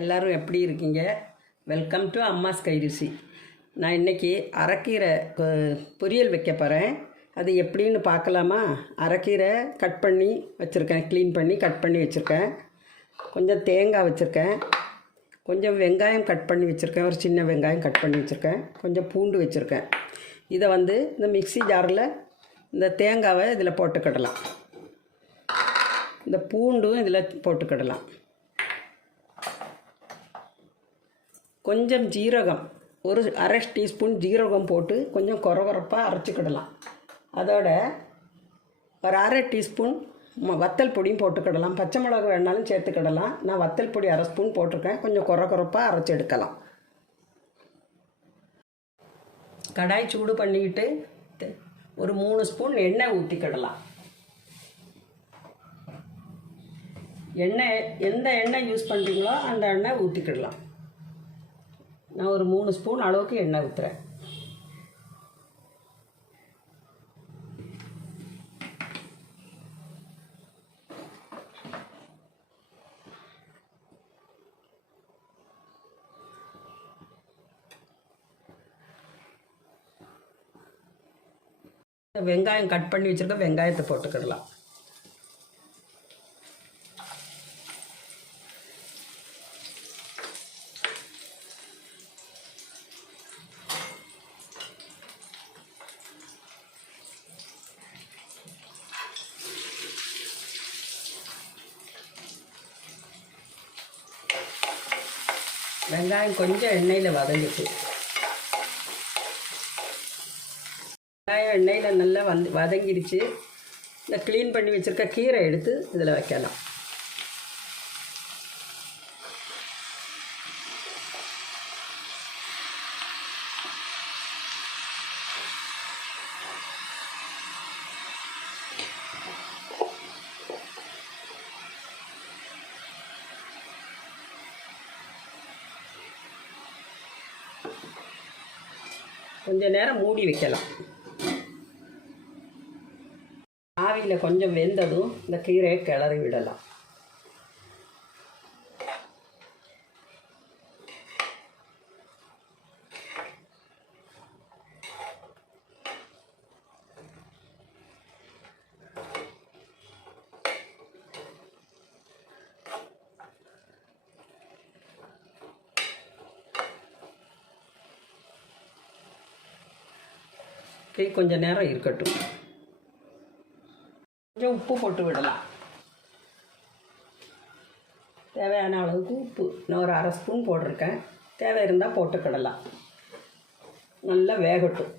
எல்லோரும் எப்படி இருக்கீங்க? Welcome to அம்மாஸ் Kairuchi. நான் இன்றைக்கி அரைக்கீரை பொரியல் வைக்க போகிறேன். அது எப்படின்னு பார்க்கலாமா? அரைக்கீரை கட் பண்ணி வச்சுருக்கேன், க்ளீன் பண்ணி கட் பண்ணி வச்சுருக்கேன். கொஞ்சம் தேங்காய் வச்சுருக்கேன், கொஞ்சம் வெங்காயம் கட் பண்ணி வச்சுருக்கேன், ஒரு சின்ன வெங்காயம் கட் பண்ணி வச்சுருக்கேன், கொஞ்சம் பூண்டு வச்சுருக்கேன். இதை இந்த மிக்ஸி ஜாரில் இந்த தேங்காவை இதில் போட்டுக்கிடலாம், இந்த பூண்டும் இதில் போட்டுக்கிடலாம். கொஞ்சம் ஜீரகம், ஒரு அரை டீஸ்பூன் ஜீரகம் போட்டு கொஞ்சம் கொரகொரப்பாக அரைச்சிக்கிடலாம். அதோட ஒரு அரை டீஸ்பூன் வத்தல் பொடியும் போட்டுக்கிடலாம். பச்சை மிளகா வேணாலும் சேர்த்துக்கிடலாம். நான் வத்தல் பொடி அரை ஸ்பூன் போட்டிருக்கேன். கொஞ்சம் கொரகொரப்பாக அரைச்சி எடுக்கலாம். கடாய் சூடு பண்ணிக்கிட்டு ஒரு 3 ஸ்பூன் எண்ணெய் ஊற்றிக்கிடலாம். எந்த எண்ணெய் யூஸ் பண்ணுறீங்களோ அந்த எண்ணெய் ஊற்றிக்கிடலாம். நான் ஒரு 3 ஸ்பூன் அளவுக்கு எண்ணெய் ஊற்றுறேன். வெங்காயம் கட் பண்ணி வச்சுருக்க வெங்காயத்தை போட்டுக்கிடலாம். வெங்காயம் கொஞ்சம் எண்ணெயில் வதங்கிட்டு, வெங்காயம் எண்ணெயில் நல்லா வதங்கிடுச்சு. இந்த க்ளீன் பண்ணி வச்சுருக்க கீரை எடுத்து இதில் வைக்கலாம். கொஞ்ச நேரம் மூடி வைக்கலாம். ஆவியில் கொஞ்சம் வெந்ததும் இந்த கீரையை கிளறி விடலாம். கொஞ்சம் நேரம் இருக்கட்டும். கொஞ்சம் உப்பு போட்டு விடலாம். தேவையான அளவுக்கு உப்பு நான் ஒரு அரை ஸ்பூன் போட்டிருக்கேன். தேவை இருந்தால் போட்டுக்கிடலாம். நல்லா வேகட்டும்.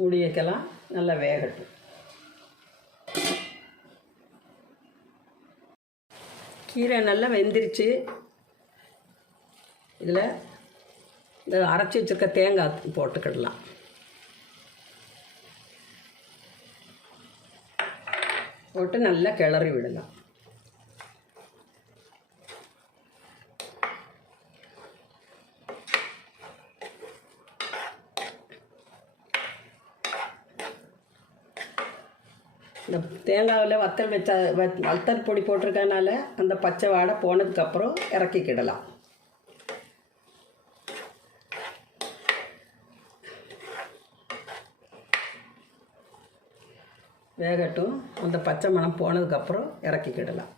மூடி வைக்கலாம். நல்லா வேகட்டும். கீரை நல்லா வெந்துருச்சு. இதில் இந்த அரைச்சி வச்சுருக்க தேங்காய் போட்டுக்கிடலாம். போட்டு நல்லா கிளறி விடலாம். இந்த தேங்காயில் வத்தல் பொடி போட்டிருக்கனால அந்த பச்சை வாடை போனதுக்கப்புறம் இறக்கிக்கிடலாம். வேகட்டும். அந்த பச்சை மணம் போனதுக்கப்புறம் இறக்கிக்கிடலாம்.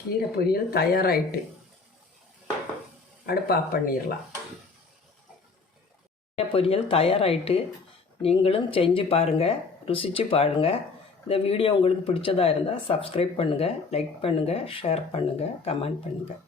கீரை பொரியல் தயாராகிட்டு அடுப்பு ஆஃப் பண்ணிடலாம். பொரியல் தயாராகிட்டு நீங்களும் செஞ்சு பாருங்கள், ருசித்து பாருங்கள். இந்த வீடியோ உங்களுக்கு பிடிச்சதாக இருந்தால் சப்ஸ்கிரைப் பண்ணுங்கள், லைக் பண்ணுங்கள், ஷேர் பண்ணுங்கள், கமெண்ட் பண்ணுங்கள்.